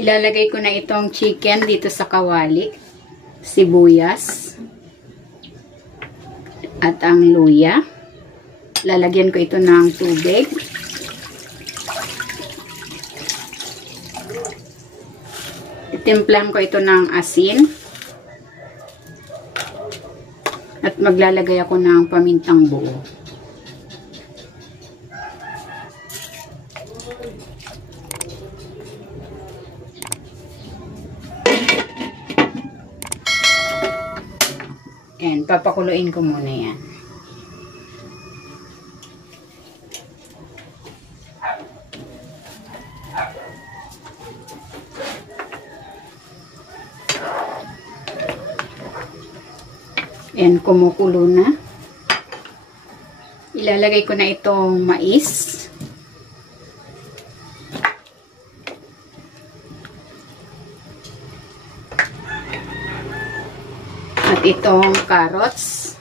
Ilalagay ko na itong chicken dito sa kawali, sibuyas, at ang luya. Lalagyan ko ito ng tubig. Itimplahan ko ito ng asin. At maglalagay ako ng pamintang buo. Ayan, papakuluin ko muna yan. Ayan, kumukulo na. Ilalagay ko na itong mais. At itong carrots.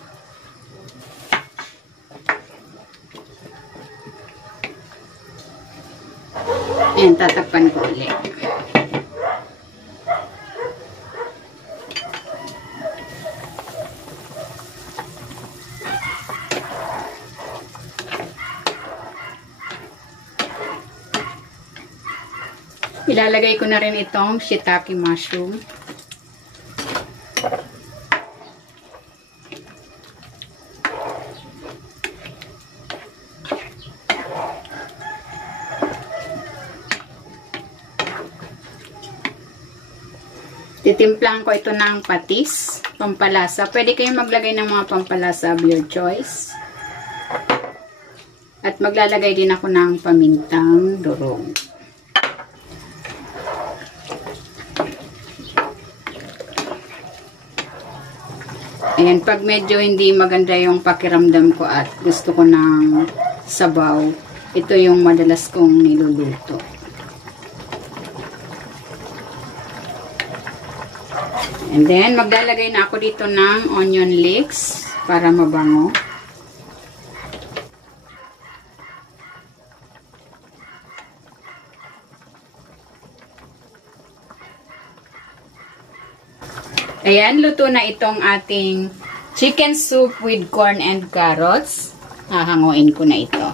Ayan, tatakpan ko ulit. Ilalagay ko na rin itong shiitake mushroom. Titimplahan ko ito ng patis, pampalasa. Pwede kayong maglagay ng mga pampalasa of your choice. At maglalagay din ako ng pamintang durong. Ayan, pag medyo hindi maganda yung pakiramdam ko at gusto ko ng sabaw, ito yung madalas kong niluluto. And then, maglalagay na ako dito ng onion leeks para mabango. Ayan, luto na itong ating chicken soup with corn and carrots. Hahanguin ko na ito.